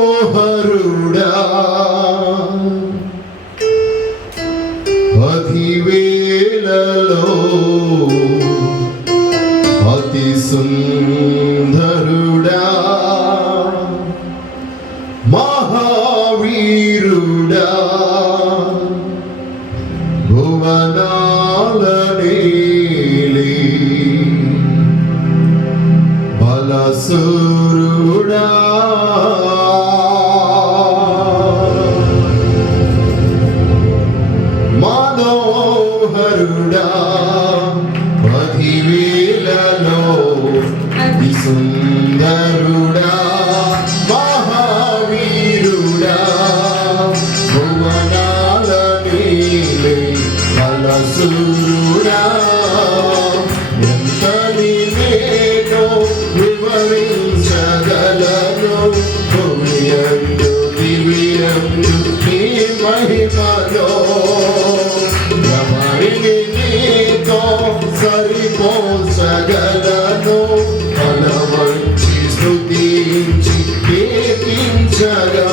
మనోహరుడా అధివేళలో అతి సుందరుడా మహావీరుడా భువనాల నేలి బలసూరుడా మనోహరుడా అధివేళలో అతి సుందరుడా మహావీరుడా భువనాల నేలి బలసూరుడా ఎంతని నేను వివరించగలను భూమియందు దివ్యందు నీ మహిమలో ఎవరిని నీతో సరిపోల్చగలను బలవంచి స్తుతించి కీర్తించగా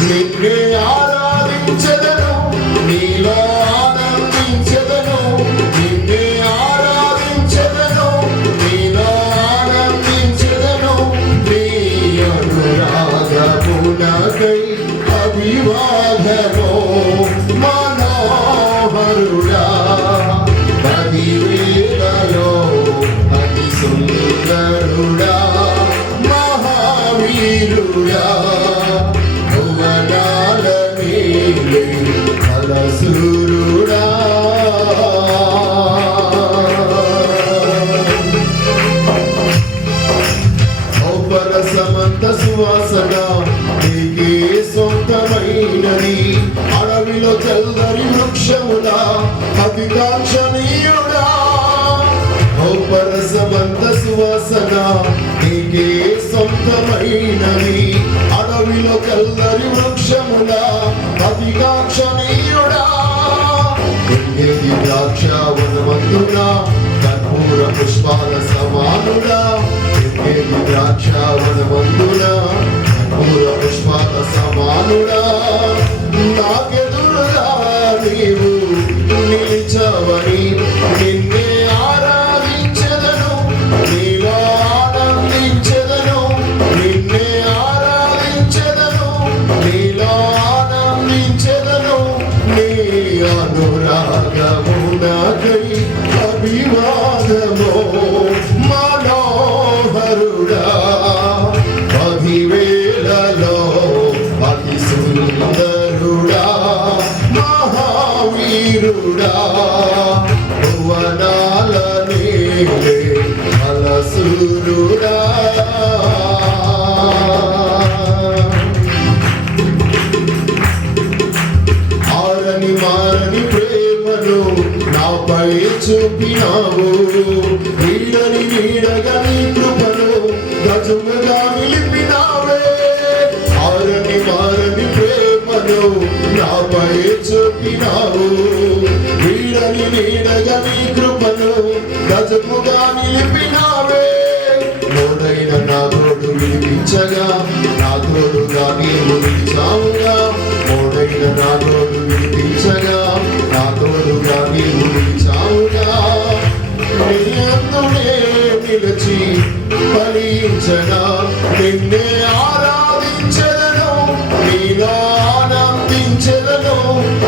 నిన్నే ఆరాధించెదను నీలో ఆనందించెదను నిన్నే ఆరాధించెదను నీలో ఆనందించెదను నీ అనురాగమునకై అభివాదము మనోహరుడా అధివేళలో అతి సుందరుడా మహావీరుడా భువనాల నేలి బలసూరుడా ఔపరసమంత సువాసన నీకే సొంతమైనది అడవిలో చల్దరి వృక్షములా అతికాంక్షణీయుడా ఔపరసమంత సువాసన నీకే సొంతమైనది అడవిలో చల్దరి వృక్షములా అతికాంక్షణీయుడా ఎంగేది ద్రాక్షావనమందునా కర్పూర పుష్పాల సమానుడా ఎంగేది ద్రాక్షావనమందునా కర్పూర పుష్పాల సమానుడా నాకెదురుగా నీవు నిలిచవని నిన్నే ఆరాధించెదను నీలో ఆనందించెదను నిన్నే ఆరాధించెదను నీలో ఆనందించెదను నీ అనురాగమునకై అభివాదము మనోహరుడా అధివేళలో అతి సుందరుడా మహావీరుడా భువనాల నేలి బలసూరుడా ఆరని మారని ప్రేమను నాపై చూపినావు వీడని వీడగా నీ కృపను గజముగా నిలిపినావే ఆరని మారని ప్రేమను నాపై చూపినావు వీడని వీడగా నీ కృపను గజముగా నిలిపినావే మోడైన నా తోడు విడిపించగా నా తోడుగా నీవు నిలిచావుగా మోడైన నా తోడు విడిపించగా నా తోడుగా నీవు నిలిచావుగా నీ అందునే నిలిచి ఫలించగా నిన్నే ఆరాధించెదను నీలో ఆనందించెదను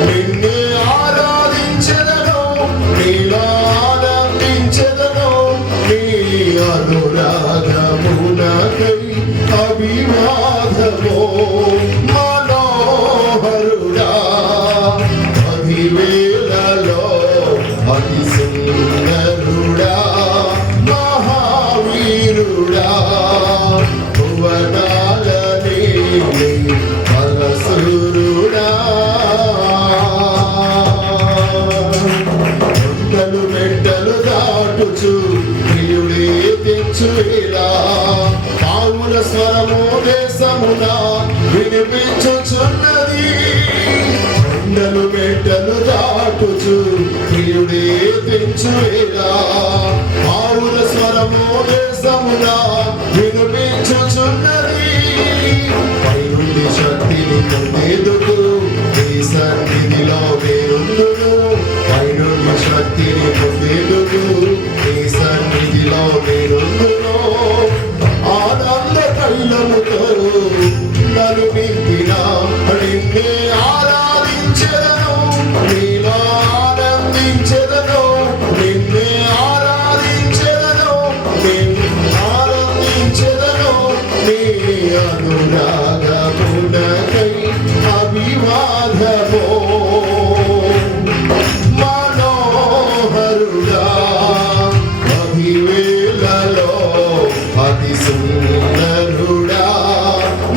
నిన్నే ఆరాధించెదను నీలో ఆనందించెదను నీ అనురాగమునకై అభివాదము మనోహరుడా అధివేళలో అతి సుందరుడా మహావీరుడా భువనాల నేలి బలసూరుడా కొండలు మెట్టలు దాటుచు ప్రియుడే తెచ్చులా పావుల స్వరము దేశమున వినిపించుచున్నది కొండలు మెట్టలు దాటుచు ప్రియుడే తెచ్చులా పావుల స్వరము దేశమున వినిపించుచున్నది పొందేందుకు నీ సన్నిధిలో నేనుందును. పైనుండి శక్తిని పొందేందుకు నీ సన్నిధిలో నేనుందును. ఆనంద తైలముతో నన్ను నింపిన నిన్నే ఆరాధించెదను. నీలో ఆనందించెదను. నిన్నే ఆరాధించెదను. నిన్ను ఆనందించెదను. నీ అనురాగమునకై అభివాదమో మనోహరుడా అభివేళలో అతి సుందరుడా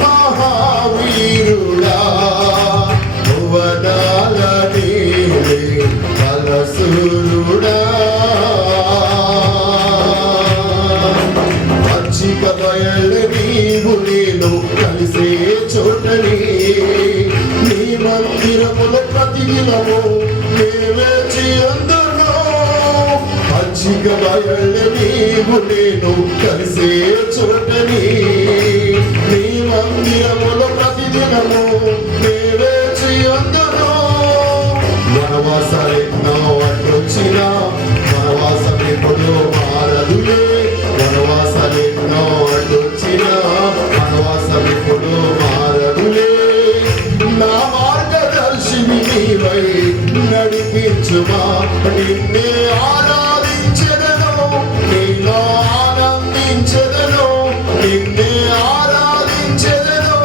మహావీరుడా భువనాల నీవే బలశూరుడా పచ్చిక బయలు నీవు నేను కలిసే చోటని నీ మందిరముల ప్రతిదినము వేచి అందును. పచ్చిక బయలు నీవు నేను కలిసే చోటని నీ మందిరముల ప్రతిదినము వేచి అందును. వనవాసాలెన్నో అడ్డొచ్చిన వనవాసం ఎప్పుడు మారదులే. వనవాసాలెన్నో అడ్డొచ్చిన వనవాసం ఎప్పుడు మారదులే. నా మార్గదర్శిని నీవై నడిపించుమా. నిన్నే ఆరాధించెదను. నీలో ఆనందించెదను. నిన్నే ఆరాధించెదను.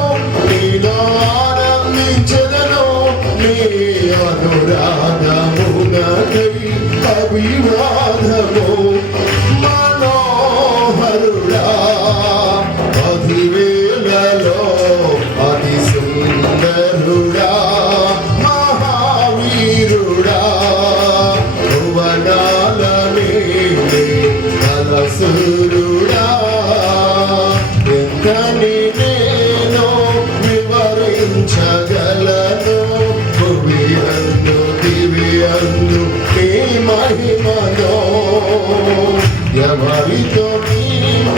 నీలో ఆనందించెదను. నీ అనురాగమునకై అభివాదము మనోహరుడా అధివేళలో అతి సుందరుడా మహావీరుడా భువనాల నీవే బలశూరుడా. ఎంతని నేను వివరించగలను భువియందు దివ్యందు నీ మహిమలో. ఎవరితో నీవు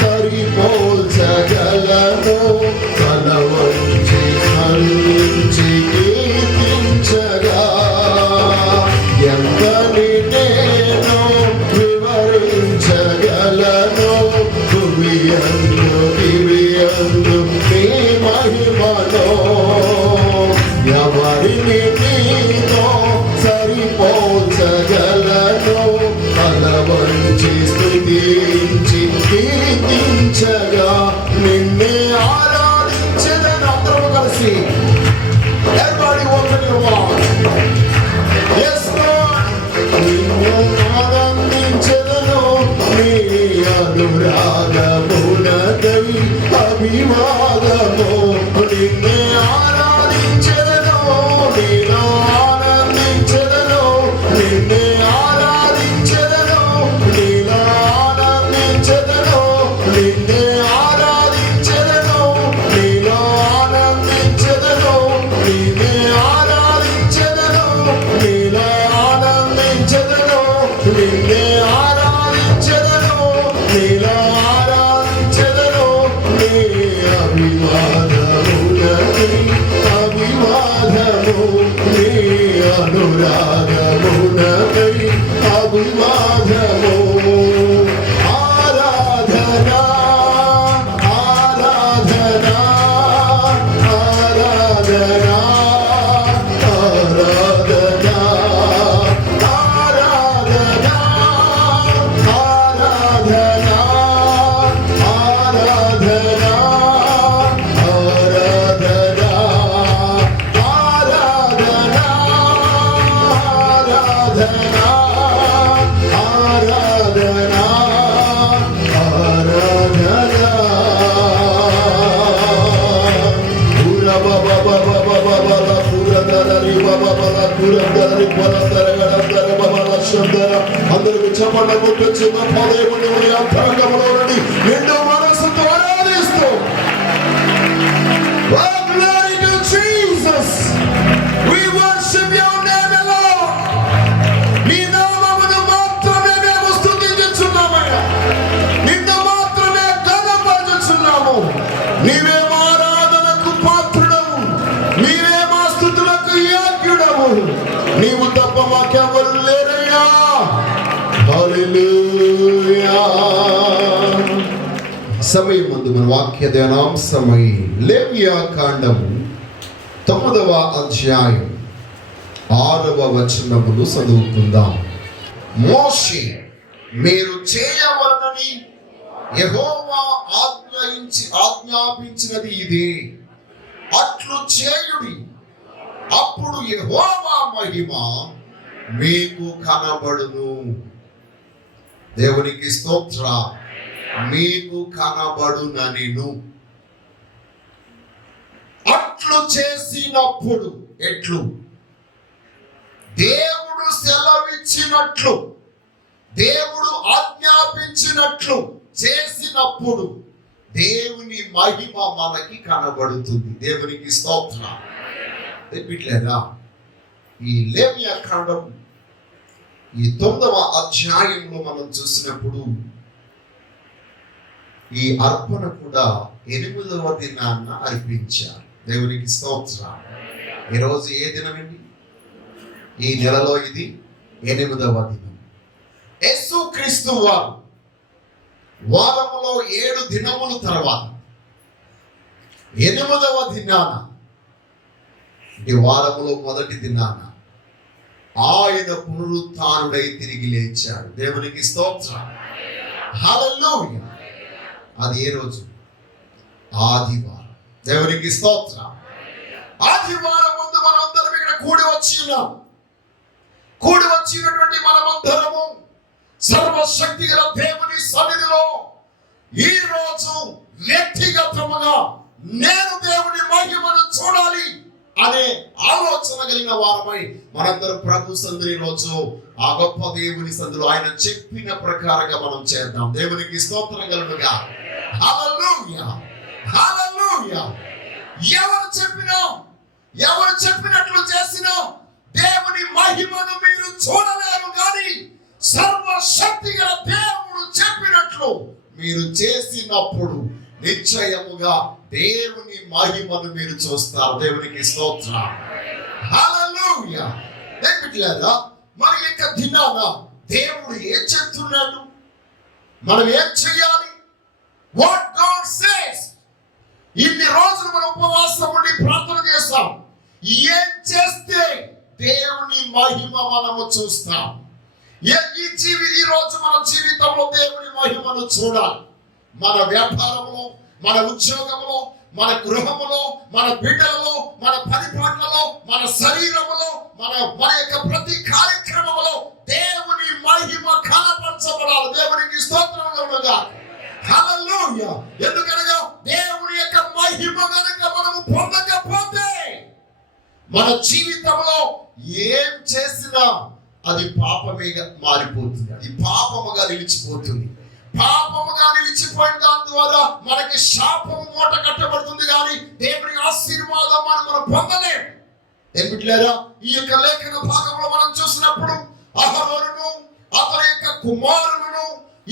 సరిపోల్చగలను. తల వంచి స్మరించి కీర్తించగా ఎంతని నేను వివరించగలను భువియందు దివ్యందు నీ మహిమలో. ఎవరిని నీతో సరిపోల్చగలను. తల వంచి స్తుతించి కీర్తించగా నిన్నే ఆరాధించెదను. అందరూ కలిసి everybody open your mouth. Yes Lord. నిన్నే ఆనందించెదను. నీ అనురాగమునకై అభివాదము. నిన్నే ఆరాధించెదను. నీలో ఆనందించెదను. నిన్నే ఆరాధించెదను. నీలో ఆనందించెదను. నిన్నే ఆరాధించెదను. నీలో ఆనందించెదను. నిన్నే ఆరాధించెదను. నీలో ఆనందించెదను. నిన్నే ఆరాధించెదను. నీలో ఆరాధించెదను. నీ అభివాదమునకై అభివాదము. నీ అనురాగమునకై అభివాదము. ఆరాధనా ఆరాధనా ఆరాధనా ఆరాధనా ఆరాధనా ఆరాధనా ఆరాధనా ఆరాధనా ఆరాధనా ఆరాధనా ఆరాధనా ఆరాధనా. పుర బబ బబ బబ బల పురదరి బబ బల పురదరి బలదర గడదర బబల శబ్దర. అందరికి చప్పట్ల కొట్టు చిన్న పదేముని ఉని అంతరంగంలో నుండి నిండు మనసుతో ఆరాధిస్తూ Oh, glory to Jesus. We worship your name alone. నీ నామమును మాత్రమే మేము స్తుతించుచున్నామయ్యా. నిన్ను మాత్రమే ఘనపరచుచున్నాము. నీవే ఆరాధనకు పాత్రుడవు. సమయం ముందు మన వాక్య ధ్యానాంశమై లేవియా కాండము 9వ అధ్యాయం 6వ వచనమును చదువుకుందాం. మోషే, మీరు చేయవలనని యెహోవా ఆజ్ఞాపించినది ఇదే, అట్లు చేయుడి, అప్పుడు యెహోవా మహిమ మీకు కనబడును. దేవునికి స్తోత్రం. మీకు కనబడుననిను. అట్లు చేసినప్పుడు ఎట్లు? దేవుడు సెలవిచ్చినట్లు, దేవుడు ఆజ్ఞాపించినట్లు చేసినప్పుడు దేవుని మహిమ మనకి కనబడుతుంది. దేవునికి స్తోత్రం. లేదా ఈ లేవియా కాండం ఈ 9వ అధ్యాయంలో మనం చూసినప్పుడు ఈ అర్పణ కూడా 8వ దినాన్న అర్పించారు. దేవునికి స్తోత్రం. ఈరోజు ఏ దినం అండి? ఈ నెలలో ఇది 8వ దినం. యేసుక్రీస్తు వారు వారములో 7 దినముల తర్వాత 8వ దినాన, ఈ వారములో మొదటి దినాన ఆయన పునరుత్థానుడై తిరిగి లేచాడు. దేవునికి స్తోత్రం. హల్లెలూయా. అది ఏ రోజు? ఆదివారం. దేవునికి స్తోత్రం. ఆదివారం ముందు మనమందరం ఇక్కడ కూడి వచ్చినటువంటి మనమందరము సర్వశక్తి గల దేవుని సన్నిధిలో ఈ రోజు వ్యక్తిగతముగా నేను దేవుని మహిమను చూడాలి అనే ఆలోచన కలిగిన వారమై మనందరం ప్రభు సందుని రోజు ఆ గొప్ప దేవుని సందులో ఆయన చెప్పిన ప్రకారంగా మనం చేద్దాం. దేవునికి స్తోత్రం కలుగుగా. హల్లెలూయా, హల్లెలూయా. ఎవరు చెప్పినట్లు చేసినా దేవుని మహిమను మీరు చూడలేరు, కానీ సర్వశక్తి గల దేవుడు చెప్పినట్లు మీరు చేసినప్పుడు నిశ్చయముగా దేవుని మహిమను మీరు చూస్తారు. దేవునికి స్తోత్రం. హల్లెలూయా. దేవుడిలారా, మరి యొక్క దినాన దేవుడు ఏం చెప్తున్నాడు? మనం ఏం చేయాలి? What God says. ఇన్ని రోజులు మనం ఉపవాసం ఉండి ప్రార్థన చేస్తాం. ఏం చేస్తే దేవుని మహిమ మనము చూస్తాం? ఈ రోజు మన జీవితంలో దేవుని మహిమను చూడాలి. మన వ్యాపారంలో, మన ఉద్యోగంలో, మన గృహములో, మన బిడ్డలలో, మన పరిపాలనలో, మన శరీరములో, మన యొక్క ప్రతి కార్యక్రమంలో దేవుని మహిమ కనపరచబడాలి. దేవునికి స్తోత్రం కలుగుగా. హల్లెలూయా. ఎందుకనగా దేవుని యొక్క మహిమ గనుక మనము పొందకపోతే మన జీవితంలో ఏం చేసినా అది పాపమేగా మారిపోతుంది, అది పాపముగా నిలిచిపోతుంది. పాపముగా నిలిచిపోయిన దాని ద్వారా మనకి శాపము మూట కట్టబడుతుంది, కానీ దేవుని ఆశీర్వాదం మనం పొందలేం. ఏమిట్లేరా, ఈ యొక్క లేఖన భాగంలో మనం చూసినప్పుడు అహరోనును అతని యొక్క కుమారులను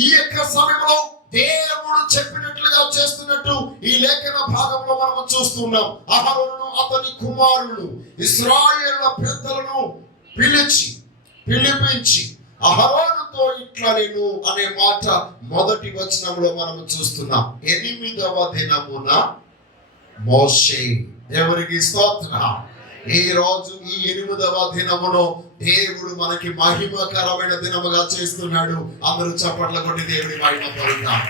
ఈ యొక్క సమయంలో దేవుడు చెప్పినట్లుగా చేస్తున్నట్టు ఈ లేఖన భాగంలో మనం చూస్తున్నాం. అహరోనును అతని కుమారులను ఇశ్రాయేలు పెద్దలను పిలిపించి అహరోనుతో ఇట్లా నేను అనే మాట మొదటి వచనంలో మనం చూస్తున్నాం. 8వ దినమున మోషే. దేవునికి స్తోత్రం. ఈ రోజు ఈ 8వ దినమును దేవుడు మనకి మహిమకరమైన దినముగా చేస్తున్నాడు. అందరూ చప్పట్ల కొట్టి దేవుని మహిమ పలుకుదాం.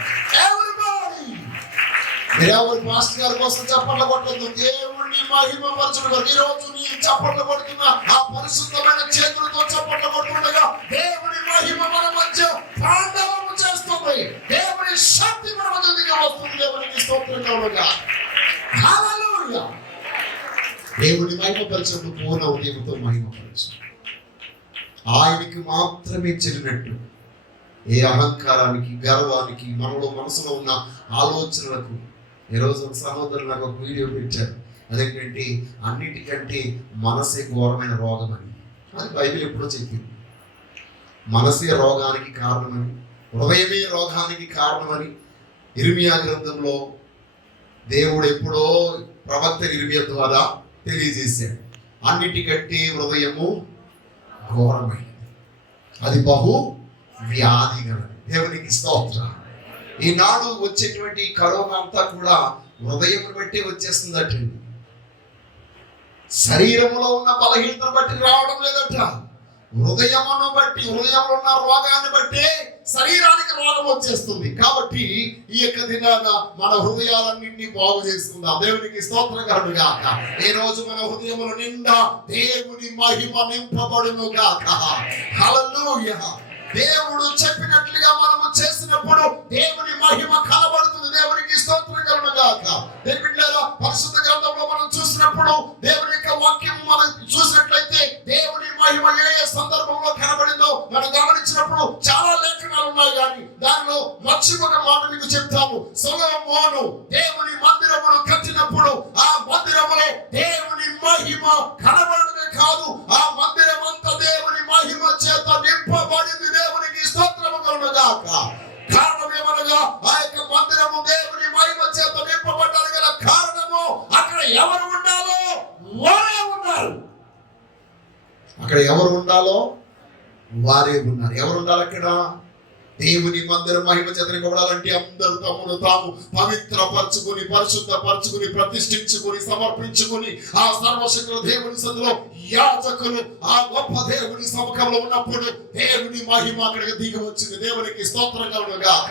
ఎవరి పాస్టర్ గారి కోసం చప్పట్ల కొట్టద్దు, దేవుడిని మహిమ పరచడం. ఈ రోజు నీ చప్పట్ల కొడుతున్న ఆ పరిశుద్ధమైన చేతులతో చప్పట్ల కొడుతుండగా దేవుని మహిమ మన మధ్య తాండవము చేస్తుంది. దేవుని శక్తి మన మధ్య వస్తుంది. దేవునికి స్తోత్రం కలుగుగా. హల్లెలూయా. దేవుని మహిమపరచడం పూర్ణ ఉదయంతో మహిమపరచు. ఆయనకి మాత్రమే చెల్లినట్టు ఏ అహంకారానికి, గర్వానికి, మనసులో ఉన్న ఆలోచనలకు. ఈరోజు ఒక సహోదరులు నాకు ఒక వీడియో పెట్టారు. అదేంటంటే అన్నిటికంటే మనసే ఘోరమైన రోగం అని. అది బైబిల్ ఎప్పుడో చెప్పింది. మనసే రోగానికి కారణమని, హృదయమే రోగానికి కారణమని ఇర్మియా గ్రంథంలో దేవుడు ఎప్పుడో ప్రవక్త ఇర్మియా ద్వారా తెలియజేశాడు. అన్నిటికంటే హృదయము ఘోరమైనది, అది బహు వ్యాధి గలది. దేవునికి స్తోత్రం. ఈనాడు వచ్చేటువంటి కరోనా అంతా కూడా హృదయం బట్టి వచ్చేస్తుందటండి. శరీరంలో ఉన్న బలహీనతను బట్టి రావడం లేదట. హృదయమును బట్టి, హృదయంలో ఉన్న రోగాన్ని బట్టి శరీరానికి రోగం వచ్చేస్తుంది. కాబట్టి ఈ యొక్క దినాన మన హృదయాలన్నింటినీ బాగు చేసుకుందాం. దేవునికి స్తోత్రం కలుగును గాక. ఈ రోజు మన హృదయముల నిండా దేవుని మహిమ నింపబడును గాక. హల్లెలూయా. దేవుడు చెప్పినట్లుగా మనము చేసినప్పుడు దేవుని మహిమ కనబడుతుంది. దేవునికి స్తోత్రం కలుగును గాక. దేవునిలారా పరిశుద్ధ గ్రంథంలో మనం చూసినప్పుడు దేవుని యొక్క వాక్యం మనం చూసినట్లయితే దేవుని మహిమ ఏ సందర్భంలో కనబడిందో మనం గమనించినప్పుడు చాలా లేఖనాలు ఉన్నాయి. కానీ దానిలో మర్చిపోయిన మాట మీకు చెప్తాము. సొలొమోను దేవుని మందిరమును కట్టినప్పుడు ఆ మందిరములో దేవుని మహిమ కనబడమే కాదు, ఆ మందిరం అంతా దేవుని మహిమ చేత నింపబడింది. దేవునికి స్తోత్రము కలుగును గాక. కారణం ఏమనగా ఆ యొక్క మందిరము దేవుని మహిమ చేత నింపబడ్డారు గల కారణము అక్కడ ఎవరు ఉండాలో వారే ఉన్నారు. అక్కడ ఎవరు ఉండాలో వారే ఉన్నారు. ఎవరు ఉండాలి అక్కడ? దేవుని మందిరం మహిమ చేత నింపబడాలంటే అందరూ తమను తాము పవిత్రపరచుకుని, పరిశుద్ధపరచుకుని, ప్రతిష్ఠించుకుని, సమర్పించుకుని ఆ సర్వశక్తుల దేవుని సన్నిధిలో యాజకులు ఆ గొప్ప దేవుని సముఖంలో ఉన్నప్పుడు దేవుని మహిమ అక్కడికి దిగి వచ్చింది. దేవునికి స్తోత్రం కలుగును గాక.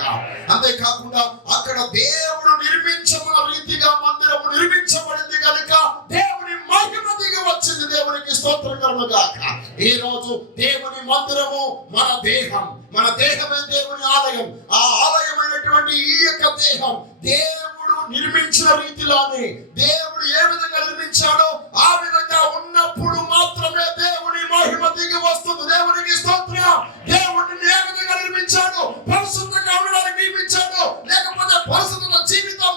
అంతేకాకుండా అక్కడ దేవుడు నిర్మించమన్న రీతిగా మందిరము నిర్మించబడింది కనుక దేవుని మహిమ దిగి వచ్చింది. దేవునికి స్తోత్రం కలుగును గాక. ఈ రోజు దేవుని మందిరము మన దేహం, మన దేహమే దేవుని ఆలయం. ఆ ఆలయమైనటువంటి ఈ యొక్క దేహం దేవుడు నిర్మించిన రీతిలోనే దేవుడు ఏ విధంగా నిర్మించాడో ఆ విధంగా ఉన్నప్పుడు మాత్రమే దేవుని మహిమ దిగి వస్తుంది. దేవునికి స్తోత్రం. దేవుడిని ఏ విధంగా నిర్మించాడో, పరిశుద్ధంగా ఉండడానికి నిర్మించాడో, లేకపోతే పరిశుద్ధ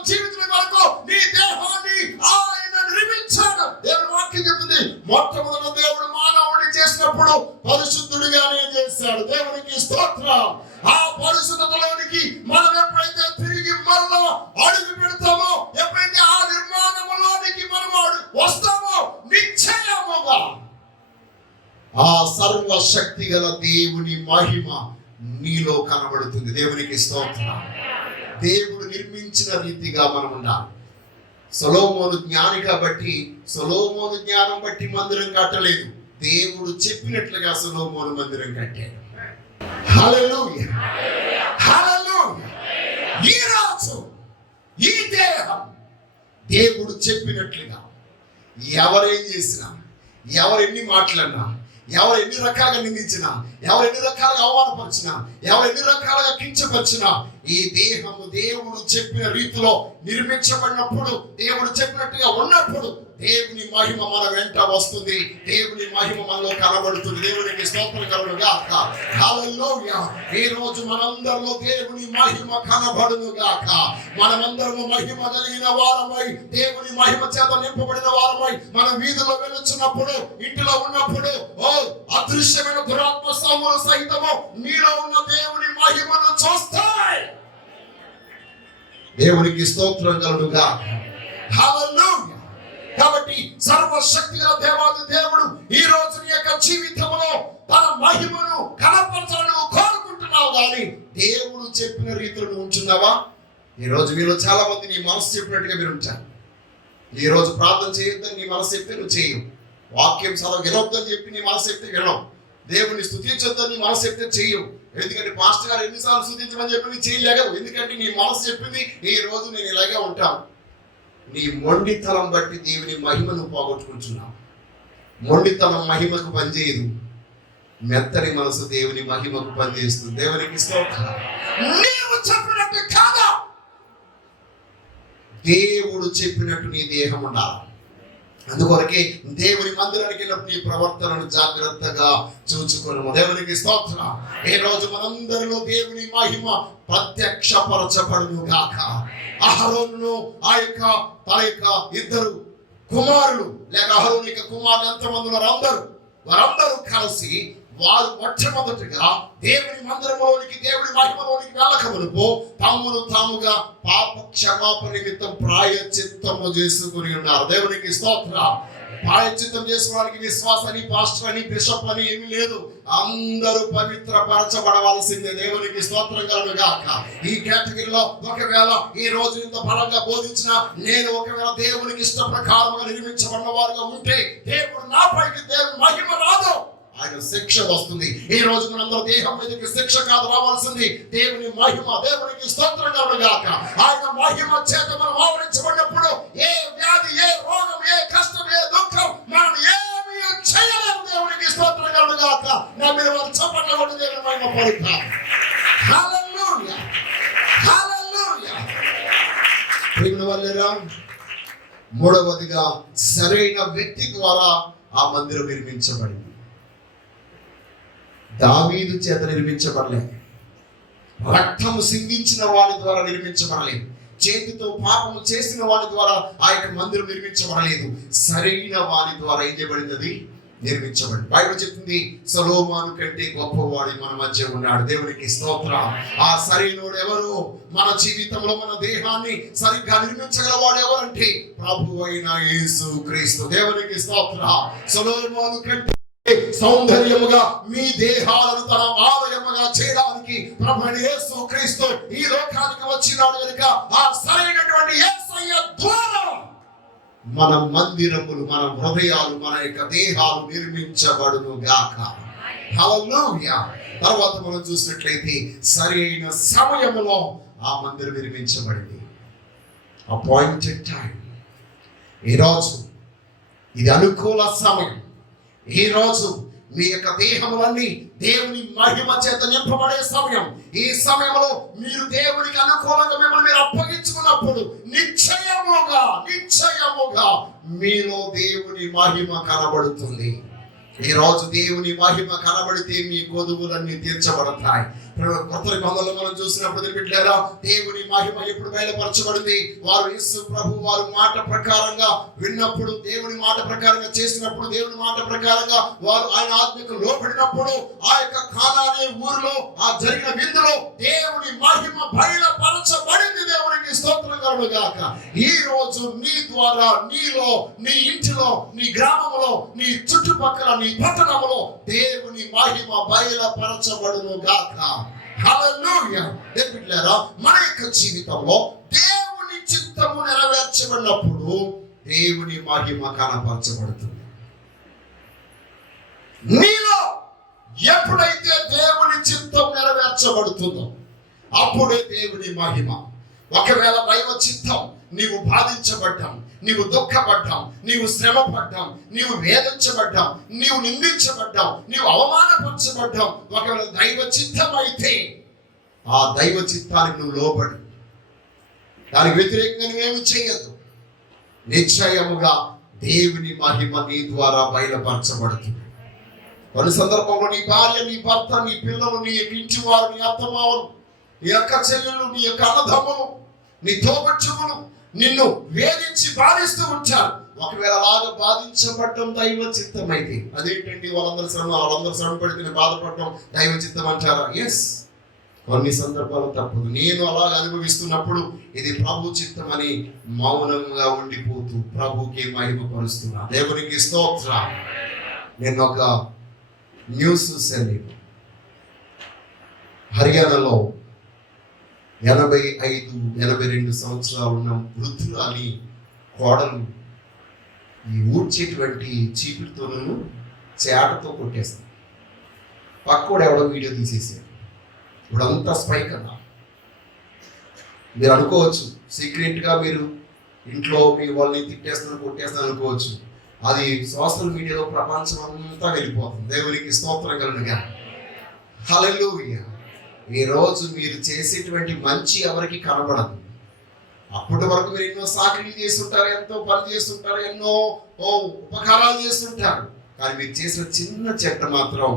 జీవితం వరకు నీ దేహాన్ని ఆయన నిర్మించాడు. దేవుని వాక్యం చెప్తుంది, మొట్టమొదటి దేవుడు మానవుడిని చేసినప్పుడు పరిశుద్ధుడిగానే చేశాడు. దేవునికి స్తోత్రం. ఆ పరిశుద్ధతలోనికి మనం ఎప్పుడైతే తిరిగి మరలా అడుగు పెడతామో, ఎప్పుడైతే ఆ నిర్మాణంలోనికి మనం వస్తామో నిశ్చయముగా ఆ సర్వశక్తి గల దేవుని మహిమ నీలో కనబడుతుంది. దేవునికి స్తోత్రం. దేవుడు నిర్మించిన రీతిగా మనం ఉండాలి. సొలొమోను జ్ఞాని కాబట్టి సొలొమోను జ్ఞానం బట్టి మందిరం కట్టలేదు. దేవుడు చెప్పినట్లుగా సొలొమోను మందిరం కట్టాడు. హల్లెలూయా, హల్లెలూయా. ఈ రాజు, ఈ దేహం దేవుడు చెప్పినట్లుగా ఎవరేం చేసినా, ఎవరు ఎన్ని మాట్లాడినా, ఎవరు ఎన్ని రకాలుగా నిందించినా, ఎవరు ఎన్ని రకాలుగా అవమానపరిచినా, ఎవరు ఎన్ని రకాలుగా కించపరిచినా, ఈ దేహము దేవుడు చెప్పిన రీతిలో నిర్మించబడినప్పుడు, దేవుడు చెప్పినట్టుగా ఉన్నప్పుడు దేవుని మహిమ మన వెంట వస్తుంది. దేవుని మహిమ మనలో కనబడుతుంది. దేవునికి స్తోత్రం కలుగును గాక. హల్లెలూయా. ఈ రోజు మనందరిలో దేవుని మహిమ కనబడును గాక. మనమందరము మహిమ కలిగిన వారమై, దేవుని మహిమ చేత నింపబడిన వారమై మన వీధిలో వెళ్తున్నప్పుడు, ఇంటిలో ఉన్నప్పుడు ఓ అదృశ్యమైన దురాత్మ సమూహ సహితము నీలో ఉన్న దేవుని మహిమను చూస్తాయి. దేవునికి స్తోత్రం కలుగును గాక. హల్లెలూయా. కాబట్టి సర్వశక్తి గల దేవాది దేవుడు ఈ రోజు నీ యొక్క జీవితంలో తన మహిమను కనపరచాలని కోరుకుంటున్నావు, కానీ దేవుడు చెప్పిన రీతిలో నువ్వు ఉంటున్నావా? ఈ రోజు మీలో చాలా మంది నీ మనసు చెప్పినట్టుగా మీరు ఉంటారు. ఈ రోజు ప్రార్థన చేయొద్దని నీ మనసు చెప్తే నువ్వు చేయవు. వాక్యం చదవ వినొద్దని చెప్పి నీ మనసు చెప్తే వినవు. దేవుని స్తుతించొద్దని నీ మనసు చెప్తే చెయ్యవు. ఎందుకంటే పాస్టర్ గారు ఎన్నిసార్లు స్తుతించమని చెప్పి నీ చేయలేగవు. ఎందుకంటే నీ మనసు చెప్పింది ఈ రోజు నేను ఇలాగే ఉంటాను. నీ మొండితనం బట్టి దేవుని మహిమను పోగొట్టుకుంటున్నావు. మొండితనం మహిమకు పనిచేయదు, మెత్తని మనసు దేవుని మహిమకు పనిచేస్తుంది. దేవునికి స్తోత్రం. నీవు చెప్పినట్టు కాదా, దేవుడు చెప్పినట్టు నీ దేహం ఉండాలి. అందుకొరకే దేవుని మందిరానికి వెళ్ళినప్పుడు నీ ప్రవర్తనను జాగ్రత్తగా చూచుకోను. దేవునికి స్తోత్రం. ఈ రోజు మనందరిలో దేవుని మహిమ ప్రత్యక్షపరచబడును గాక. అహరోను ఆ యొక్క తన యొక్క ఇద్దరు కుమారులు, లేక అహరోను యొక్క కుమారులు ఎంతమంది ఉన్నారు, వారందరూ కలిసి వారు మొట్టమొదటిగా దేవుని మందిరంలోనికి, దేవుని మహిమలోనికి వెళ్ళకమునుపు తమ్మును తాముగా పాప క్షమాపణ నిమిత్తం ప్రాయశ్చిత్తము చేసుకుని ఉన్నారు. దేవునికి స్తోత్రం. ప్రాయశ్చిత్తం చేసుకోవడానికి విశ్వాసాన్ని, పాస్టర్ అని, బిషప్ అని ఏమీ లేదు. అందరూ పవిత్రపరచబడవలసిందే. దేవునికి స్తోత్రం కలుగును గాక. ఈ కేటగిరీలో ఒకవేళ ఈ రోజు ఇంత బలంగా బోధించిన నేను ఒకవేళ దేవునికి ఇష్ట ప్రకారంగా నిర్మించబడిన వారుగా ఉంటే దేవుడు నాపైకి దేవుని మహిమ రాదు, ఆయన శిక్ష వస్తుంది. ఈ రోజు మనందరూ దేహం మీదకి శిక్ష కాదు రావాల్సింది, దేవుని మహిమ. దేవునికి స్తోత్రం కలుగును గాక. ఆయన మహిమ చేత మనం ఆవరించబడినప్పుడు ఏ వ్యాధి, ఏ రోగం, ఏ కష్టం, ఏ దుఃఖం మనం ఏమీ చేయలేము. దేవునికి స్తోత్రం కలుగును గాక. నా మీద వారు చప్పట్లు కొట్టి దేవుని మహిమ పలుకుతాం. హల్లెలూయా, హల్లెలూయా. ప్రియమైన వాళ్ళేరా, మూడవదిగా సరైన వ్యక్తి ద్వారా ఆ మందిరం నిర్మించబడింది. దావీదు చేత నిర్మించబడలేదు, రక్తము సిందించిన వారి ద్వారా నిర్మించబడలేదు, చేతితో పాపము చేసిన వారి ద్వారా ఆ యొక్క మందిరం నిర్మించబడలేదు. సరైన వారి ద్వారా ఏం చేయబడింది? నిర్మించబడింది. బైబిల్ చెప్తుంది సొలొమోను కంటే గొప్పవాడు మన మధ్య ఉన్నాడు. దేవునికి స్తోత్రం. ఆ సరైనోడు ఎవరు? మన జీవితంలో మన దేహాన్ని సరిగ్గా నిర్మించగలవాడు ఎవరంటే ప్రభు అయిన యేసు క్రీస్తు. దేవునికి స్తోత్రం. సొలొమోను కంటే సౌందర్యముగా మీ దేహాలను తన ఆలయముగా చేయడానికి ప్రభువైన యేసు క్రీస్తు ఈ లోకానికి వచ్చినాడు కనుక ఆ సరైనటువంటి యేసయ్య ద్వారా మన మందిరములు, మన హృదయాలు, మన యొక్క దేహాలు నిర్మించబడును గాక. హల్లెలూయా. తర్వాత మనం చూసినట్లయితే సరైన సమయములో ఆ మందిరం నిర్మించబడింది. Appointed time. ఈరోజు ఇది అనుకూల సమయం. ఈ రోజు మీ యొక్క దేహములన్నీ దేవుని మహిమ చేత నింపబడే సమయం. ఈ సమయంలో మీరు దేవునికి అనుకూలంగా మిమ్మల్ని మీరు అప్పగించుకున్నప్పుడు నిశ్చయముగా మీలో దేవుని మహిమ కనబడుతుంది. ఈ రోజు దేవుని మహిమ కనబడితే మీ కొదువులన్నీ తీర్చబడతాయి. కొత్త నిబంధనలో మనం చూసినప్పుడు బిడ్డలారా, దేవుని మహిమ ఎప్పుడు బయలుపరచబడింది? వారు యేసు ప్రభు వారు మాట ప్రకారంగా విన్నప్పుడు, దేవుని మాట ప్రకారంగా చేసినప్పుడు, దేవుని మాట ప్రకారంగా వారు ఆయన ఆజ్ఞకు లోబడినప్పుడు ఆ యొక్క కానానే ఊరిలో ఆ జరిగిన విందులో దేవుని మహిమ బయలుపరచబడింది. దేవునికి స్తోత్రం కలుగును గాక. ఈ రోజు నీ ద్వారా, నీలో, నీ ఇంటిలో, నీ గ్రామంలో, నీ చుట్టుపక్కల, నీ పట్టణంలో దేవుని మహిమ బయలుపరచబడును గాక. హల్లెలూయా. దేవులారా, మన యొక్క జీవితంలో దేవుని చిత్తము నెరవేర్చబడినప్పుడు దేవుని మహిమ కనపరచబడుతుంది. నీలో ఎప్పుడైతే దేవుని చిత్తం నెరవేర్చబడుతుందో అప్పుడే దేవుని మహిమ. ఒకవేళ దైవ చిత్తం నీవు బాధించబడ్డాం, నీవు దుఃఖపడ్డాం, నీవు శ్రమ పడ్డాం, నీవు వేధించబడ్డాం, నీవు నిందించబడ్డాం, నీవు అవమానపరచబడ్డాం, ఒకవేళ దైవ చిత్తం అయితే ఆ దైవ చిత్తానికి నువ్వు లోబడి దానికి వ్యతిరేకంగా నువ్వేమి చేయదు. నిశ్చయముగా దేవుని మహిమ నీ ద్వారా బయలుపరచబడుతుంది. కొన్ని సందర్భంలో నీ భార్య, నీ భర్త, నీ పిల్లలు, నీ ఇంటి వారు, నీ అత్తమావలు, నీ అక్క చెల్లెలు, నీ యొక్క అన్నదమ్ములు, నీ తోబుట్టువులు నిన్ను వేధించి బాధిస్తూ ఉంటారు. ఒకవేళ అలాగా బాధించబడటం దైవ చిత్తం అయితే అదేంటండి? వాళ్ళందరూ శ్రమ పడితే బాధపడటం దైవ చిత్తం అంటారా? ఎస్, కొన్ని సందర్భాలు తప్పదు. నేను అలాగ అనుభవిస్తున్నప్పుడు ఇది ప్రభు చిత్తం అని మౌనంగా ఉండిపోతూ ప్రభుకి మహిమ పరుస్తున్నా. దేవునికి స్తోత్రం. నేను ఒక న్యూస్ చూశాను. హర్యానాలో 85-82 సంవత్సరాలు ఉన్న వృద్ధురాలి కోడలు ఈ ఊడ్చేటువంటి చీపురుతోనూ చేటతో కొట్టేస్తాను. పక్కోడు ఎవడో వీడియో తీసేసాడు. ఇప్పుడంతా స్పైక్ అన్నా. మీరు అనుకోవచ్చు సీక్రెట్గా మీరు ఇంట్లో మీ వాళ్ళని తిట్టేస్తాను, కొట్టేస్తాను అనుకోవచ్చు. అది సోషల్ మీడియాలో ప్రపంచం అంతా వెళ్ళిపోతుంది. దేవునికి స్తోత్రం కలుగునుగా. హల్లెలూయా. ఈ రోజు మీరు చేసేటువంటి మంచి ఎవరికి కనబడదు. అప్పటి వరకు మీరు ఎన్నో సాకిరీలు చేస్తుంటారు, ఎంతో పని చేస్తుంటారు, ఎన్నో ఉపకారాలు చేస్తుంటారు. కానీ మీరు చేసిన చిన్న చెట్ట మాత్రం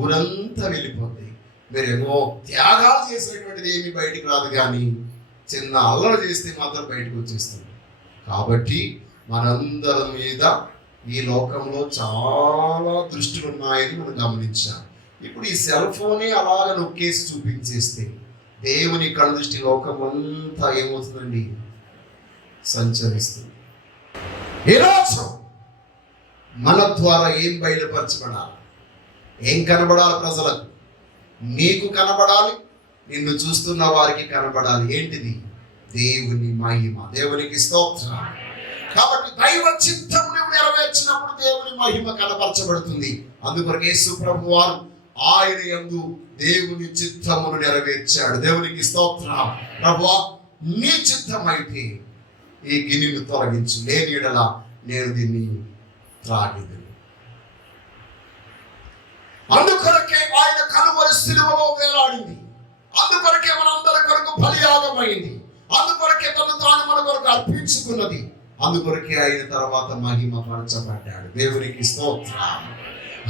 ఊరంతా వెళ్ళిపోతుంది. మీరేమో త్యాగాలు చేసినటువంటిది ఏమి బయటికి రాదు, కానీ చిన్న అల్లరి చేస్తే మాత్రం బయటకు వచ్చేస్తుంది. కాబట్టి మనందరి మీద ఈ లోకంలో చాలా దృష్టిలు ఉన్నాయని మనం గమనించాలి. ఇప్పుడు ఈ సెల్ ఫోనే అలాగ నొక్కేసి చూపించేస్తే దేవుని కళ్ళ దృష్టి లోకం అంతా ఏమవుతుందండి? సంచరిస్తుంది. ఈరోజు మన ద్వారా ఏం బయలుపరచబడాలి? ఏం కనబడాలి? ప్రజలకు నీకు కనబడాలి, నిన్ను చూస్తున్న వారికి కనబడాలి. ఏంటిది? దేవుని మహిమ. దేవునికి స్తోత్రం. కాబట్టి దైవ చిత్తం నువ్వు నెరవేర్చినప్పుడు దేవుని మహిమ కనపరచబడుతుంది. అందుకొరకు యేసు ప్రభు వారు ఆయన యందు దేవుని చిత్తమును నెరవేర్చాడు. దేవునికి స్తోత్రం. ప్రభువా, నీ చిత్తమైతే ఈ గిన్నెను తొలగించు, లేని యెడల నేను దీన్ని త్రాగెదను. అందుకొరకే ఆయన కలువరి శిలువలో వేలాడింది. అందుకొరకే మనందరి కొరకు బలియాగమైంది. అందుకొరకే తను తాను మన కొరకు అర్పించుకున్నది. అందుకొరకే ఆయన తర్వాత మహిమ పరచబడ్డాడు. దేవునికి స్తోత్రం.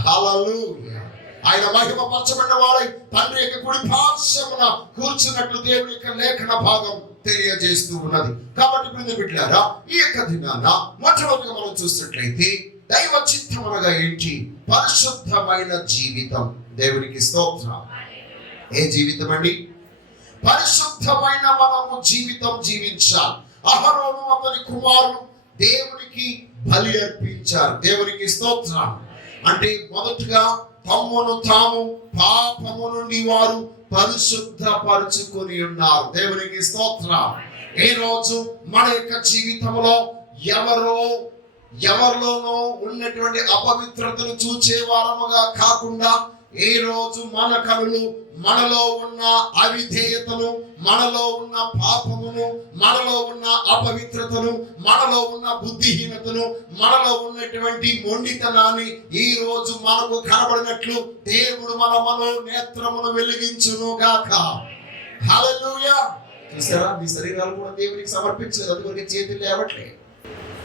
హల్లెలూయా. ఆయన మహిమ పరచబడిన వాడై తండ్రి యొక్క కుడి పార్శ్వమున కూర్చున్నట్లు దేవుని యొక్క లేఖన భాగం తెలియజేస్తూ ఉన్నది. కాబట్టి బిడ్డలారా, ఈ యొక్క దినాన మొట్టమొదటిగా మనం చూసినట్లయితే దైవ చిత్తం అనగా ఏంటి? పరిశుద్ధమైన జీవితం. దేవునికి స్తోత్రం. ఏ జీవితం అండి? పరిశుద్ధమైన మనము జీవితం జీవించాలి. అహరోను అతని కుమారులు దేవునికి బలి అర్పించారు. దేవునికి స్తోత్రం. అంటే మొదటగా తమ్మును తాము పాపము నుండి వారు పరిశుద్ధపరుచుకొని ఉన్నారు. దేవునికి స్తోత్రం. ఈ రోజు మన యొక్క జీవితంలో ఎవరిలోనో ఉన్నటువంటి అపవిత్రతను చూచే వారముగా కాకుండా, ఈ రోజు మన కనులు మనలో ఉన్న అవిధేయతను, మనలో ఉన్న పాపమును, మనలో ఉన్న అపవిత్రతను, మనలో ఉన్న బుద్ధిహీనతను, మనలో ఉన్నటువంటి మొండితనాన్ని ఈ రోజు మనకు కనబడినట్లు దేవుడు మన మనోనేత్రమును వెలిగించును గాక. హల్లెలూయా. చూసారా, మీ శరీరాలు కూడా దేవునికి సమర్పించలేదు. అందుకొరకు చేతులు లేవట్లే.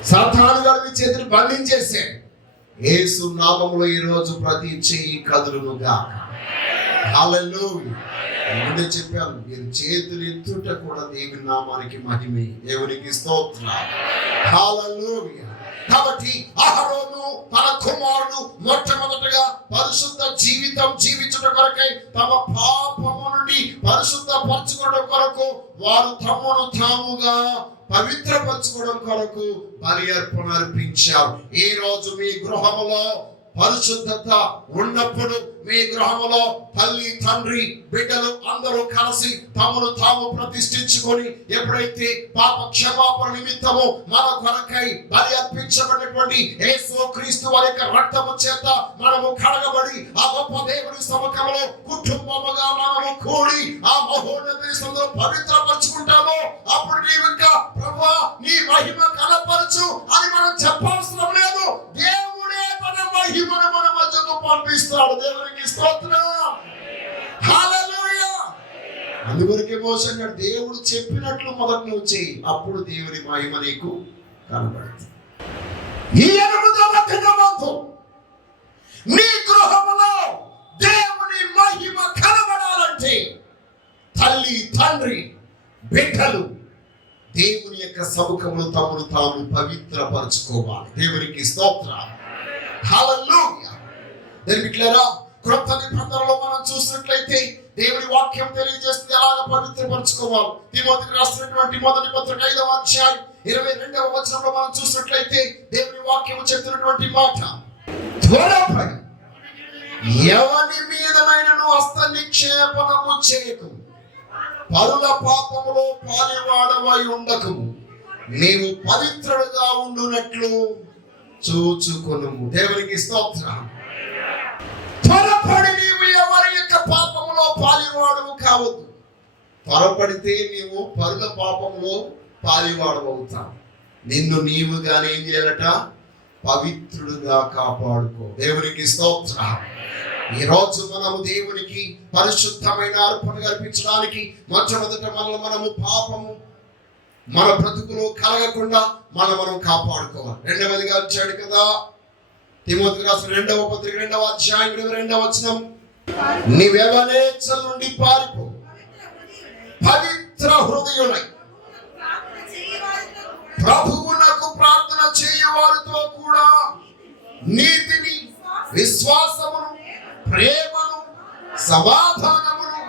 సాతాను గారు మీ చేతులు బంధించేసాడు. యేసు నామములో ఈ రోజు ప్రతి చెయ్యి కదులును గాక. హల్లెలూయా. ముందే చెప్పాను, మీరు చేతులు ఎత్తుట కూడా దేవుని నామానికి మహిమే. దేవునికి స్తోత్రం. హల్లెలూయా. కాబట్టి అహరోను తన కుమారుడు మొట్టమొదటగా పరిశుద్ధ జీవితం జీవించుట కొరకై, తమ పాపము నుండి పరిశుద్ధ పరచుకోవడం కొరకు వారు తమను తాముగా పవిత్రపరచుకోవడం కొరకు బలి అర్పణ అర్పించారు. ఈ రోజు మీ గృహములో పరిశుద్ధత ఉన్నప్పుడు, మీ గృహములో తల్లి, తండ్రి, బిడ్డలు అందరూ కలిసి తమను తాము ప్రతిష్ఠించుకొని, ఎప్పుడైతే పాప క్షమాపణ నిమిత్తము మన కొరకై బలి అర్పించబడినటువంటి యేసుక్రీస్తు వారి యొక్క రక్తము చేత మనము కడగబడి ఆ గొప్ప దేవుని సముఖంలో కుటుంబముగా మనము కూడి ఆ మహోన్నతుని సన్నిధిలో పవిత్రపరచుకుంటాము. అప్పుడు నీవు ఇంకా ప్రభువా నీ మహిమ కనపరచు అని మనం చెప్పాల్సిన లేదు. దేవుడే తన మహిమను మన మధ్యకు పంపిస్తాడు. దేవునికి స్తోత్రం. హల్లెలూయా. అందుకొరకే మోషే అన్నాడు, దేవుడు చెప్పినట్లు మొదట నువ్వు చెయ్యి, అప్పుడు దేవుని మహిమ నీకు కనబడుతుంది. ఈ 8వ దినమందు నీ గృహములో దేవుని మహిమ కనబడాలంటే తల్లి, తండ్రి, బిడ్డలు దేవుని యొక్క సముఖములో తమను తాము పవిత్రపరచుకోవాలి. దేవునికి స్తోత్రం. హల్లెలూయా. దేవునికిలారా, క్రొత్త నిబంధనలో మనం చూసినట్లయితే దేవుని వాక్యం తెలియజేస్తుంది ఎలాగ పవిత్రపరచుకోవాలి. తిమోతికి రాసినటువంటి మొదటి పత్రిక 5వ అధ్యాయం 22వ వచనంలో మనం చూసినట్లయితే దేవుని వాక్యం చెప్తున్నటువంటి మాట, త్వరపడి ఎవని మీదనైనను హస్త నిక్షేపణము చేయకు, పరుల పాపములో పాలివాడవై ఉండకు, నీవు పవిత్రుడుగా ఉండునట్లు చూచుకొనుము. దేవునికి స్తోత్రం. త్వరపడి నీవు ఎవరి యొక్క పాపములో పాలివాడవు కావద్దు. త్వరపడితే నీవు పరుల పాపములో పాలివాడవు అవుతావు. నిన్ను నీవుగానే ఏం చేయాలట? పవిత్రుడుగా కాపాడుకో. దేవునికి స్తోత్రం. ఈ రోజు మనము దేవునికి పరిశుద్ధమైన అర్పణ అర్పించడానికి మొట్టమొదట మనము పాపము మన బ్రతుకులో కలగకుండా మనం కాపాడుకోవాలి. రెండవదిగా వచ్చాడు కదా తిమోతికి రాసిన 2వ పత్రిక 2వ అధ్యాయం 22వ వచనం, నీవెవనేచ్ఛల నుండి పారిపో, పవిత్ర హృదయులై ప్రభువునకు ప్రార్థన చేయు వారితో కూడా నీతిని, విశ్వాసమును, ప్రేమను, సమాధానమును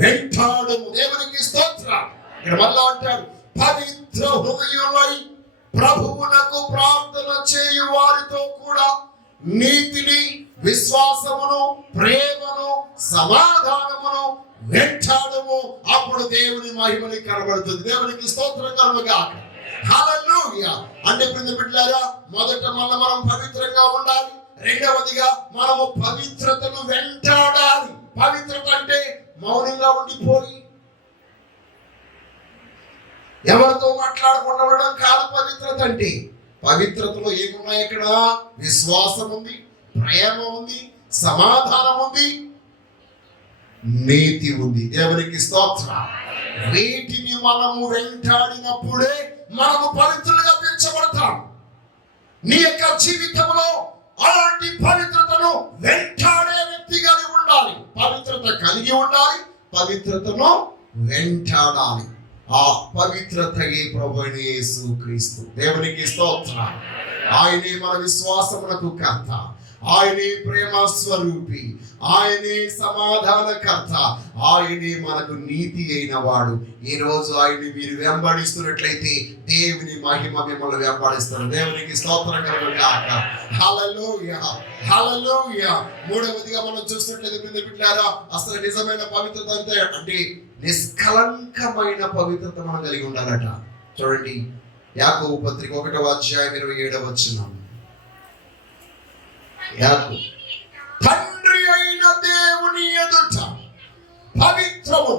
వెంటాడుము. దేవునికి స్తోత్రం. ఇక్కడ మళ్ళా అంటాడు, పవిత్ర హృదయులై ప్రభువునకు ప్రార్థన చేయు వారితో కూడా నీతిని, విశ్వాసమును, ప్రేమను, సమాధానమును వెంటాడము. అప్పుడు దేవుని మహిమని కనబడుతుంది. దేవునికి స్తోత్రం కలుగుగాక. హల్లెలూయా. అంటే బిడ్డలారా, మొదట మనం పవిత్రంగా ఉండాలి. రెండవదిగా మనము పవిత్రతను వెంటాడాలి. పవిత్రత అంటే మౌనంగా ఉండిపోయి ఎవరితో మాట్లాడకుండా ఉండడం కాదు. పవిత్రత అంటే పవిత్రతలో ఏమున్నాయి? ఇక్కడ విశ్వాసం ఉంది, ప్రేమ ఉంది, సమాధానం ఉంది, నీతి ఉంది. దేవునికి స్తోత్రం. వీటిని మనము వెంటాడినప్పుడే మనము పవిత్రులుగా తీర్చబడతాం. నీ యొక్క జీవితంలో అలాంటి పవిత్రతను వెంటాడే వ్యక్తిగా ఉండాలి. పవిత్రత కలిగి ఉండాలి, పవిత్రతను వెంటాడాలి. ఆ పవిత్రతయే ప్రభువైన యేసుక్రీస్తు. దేవునికి స్తోత్రం. ఆయనే మన విశ్వాసమునకు కర్త, ఆయనే ప్రేమ స్వరూపి, ఆయనే సమాధానకర్త, ఆయనే మనకు నీతి అయిన వాడు. ఈ రోజు ఆయన్ని మీరు వెంబడిస్తున్నట్లయితే దేవుని మహిమ మిమ్మల్ని వెంబడిస్తారు. దేవునికి స్తోత్రం కలుగుగాక. హల్లెలూయా, హల్లెలూయా. మూడవదిగా మనం చూస్తున్నట్లయితే బిడ్డలారా, అసలు నిజమైన పవిత్రత అంటే నిష్కలంకమైన పవిత్రత మనం కలిగి ఉండాలట. చూడండి, యాకోబు పత్రిక 1వ అధ్యాయం 27వ వచనం. యాకోబు, తండ్రి అయిన దేవుని ఎదుట పవిత్రము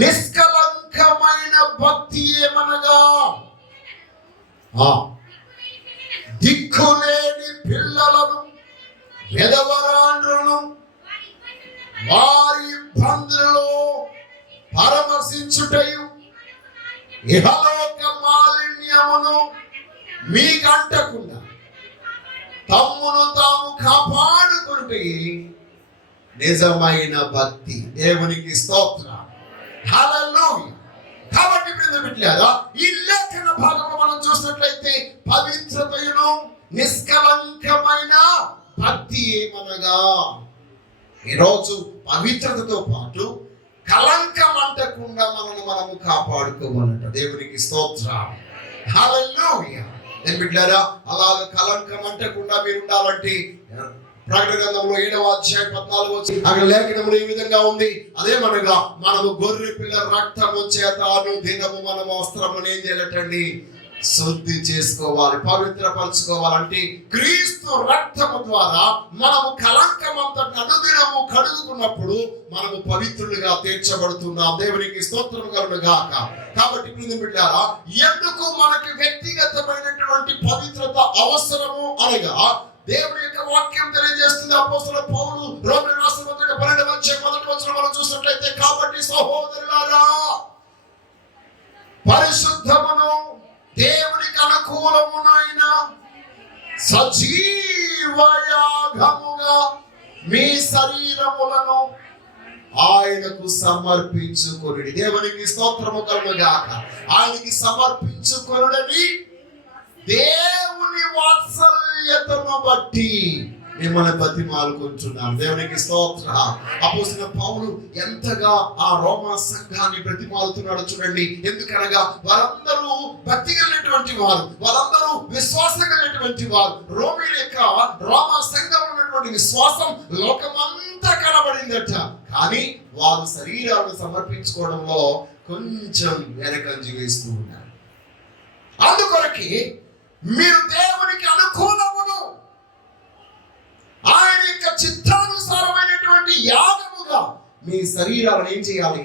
నిష్కలంకమైన భక్తి ఏమనగా దిక్కులేని పిల్లలను, విధవరాండ్రులను వారి ఇబ్బందులలో పరమశించుటయు, ఇహలోక మాలిన్యమును మీకంటకుండా తమ్మును తాము కాపాడుకుంటే నిజమైన భక్తి. దేవునికి స్తోత్రం. హల్లెలూయా. కాబట్టి బిడ్డలారా, ఈ లేఖన భాగంలో మనం చూసినట్లయితే పవిత్రతయును నిష్కలంకమైన భక్తి ఏమనగా, ఈరోజు పవిత్రతతో పాటు కలంకం అంటకుండా మనము కాపాడుకోవాలంట. దేవునికి స్తోత్రం. హల్లెలూయా. బిడ్డలారా, అలాగ కలంకం అంటకుండా మీరు ఉండాలంటే ప్రకటన గ్రంథంలో 7వ అధ్యాయం 14వ వచనం అక్కడ లేఖనంలో ఈ విధంగా ఉంది. అదేమనగా మనము గొర్రె పిల్ల రక్తము చేత అనుదినము మన వస్త్రమును ఏం చేయాలటండి? శుద్ధి చేసుకోవాలి, పవిత్రపరచుకోవాలంటే క్రీస్తు రక్తము ద్వారా మనము కలంకమంతటి అనుదినము కడుగుకున్నప్పుడు మనము పవిత్రులుగా తీర్చబడుతున్నాం. దేవునికి స్తోత్రం కలుగుగాక. కాబట్టి బిడ్డలారా, ఎందుకు మనకి వ్యక్తిగతమైనటువంటి పవిత్రత అవసరము అనగా దేవుని యొక్క వాక్యం తెలియజేస్తుంది. అపోస్తలుడైన పౌలు రోమీయులకు రాసిన పత్రిక 12వ అధ్యాయం 1వ వచనం మనం చూసినట్లయితే, కాబట్టి సహోదరులారా, పరిశుద్ధమును దేవునికి అనుకూలమునైన సజీవ యాగముగా మీ శరీరములను ఆయనకు సమర్పించుకొనుడి. దేవునికి స్తోత్రము కలుగుగాక. ఆయనకి సమర్పించుకొనుడని దేవుని వాత్సల్యతను బట్టి మిమ్మల్ని బతిమాలుకుంటున్నాను. దేవునికి స్తోత్రం. అపోస్తలుడైన పౌలు ఎంతగా ఆ రోమా సంఘాన్ని బ్రతిమాలుతున్నాడో చూడండి. ఎందుకనగా వారందరూ భక్తి కలిగినటువంటి వారు, వారందరూ విశ్వాసం కలిగినటువంటి వారు. రోమా సంఘంలో ఉన్నటువంటి విశ్వాసం లోకమంతా కనబడిందట. కానీ వారు శరీరాలను సమర్పించుకోవడంలో కొంచెం వెనకంజి వేస్తూ ఉన్నారు. అందుకొరకి మీరు దేవునికి అనుకూలమును ఆయన యొక్క చిత్తానుసారమైనటువంటి యాగముగా మీ శరీరాలను ఏం చేయాలి?